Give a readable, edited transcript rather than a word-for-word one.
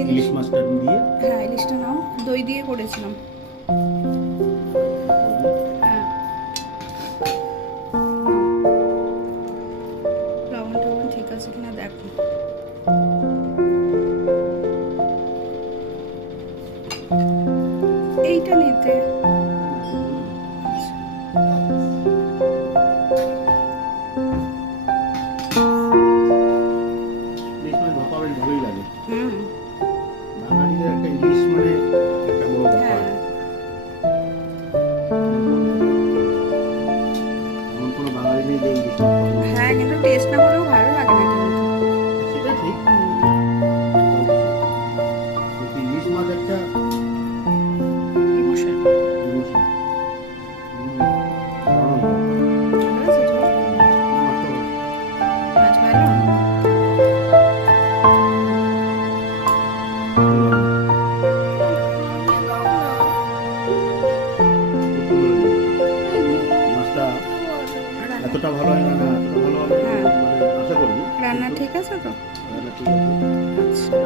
ইলিশ মাছটা দিয়ে। হ্যাঁ, ইলিশটা নাও। দই দিয়ে করেছিলাম। হ্যাঁ, লবণ টবণ ঠিক আছে কিনা দেখো। এইটা নিতে। ইলিশ মাছ ভাপা বেশ ভালোই লাগে। হুম, বাঙালিদের একটা ইলিশ মানে একটা বড় ব্যাপার। হ্যাঁ। এমন কোনো বাঙালি নেই যে ইলিশ মাছ পছন্দ করে। হ্যাঁ, কিন্তু টেস্ট না হলেও ভালো লাগে না কিন্তু। সেটা ঠিক। কিন্তু ইলিশ মাছ একটা ইমোশন। ইমোশন। ভালো আছে তো? মাছ ভালো? মাছটা এতটা ভালো হয় না, এতটা ভালো হবে হ্যাঁ। মানে আশা করিনি। রান্না ঠিক আছে তো? রান্না ঠিক আছে। আচ্ছা।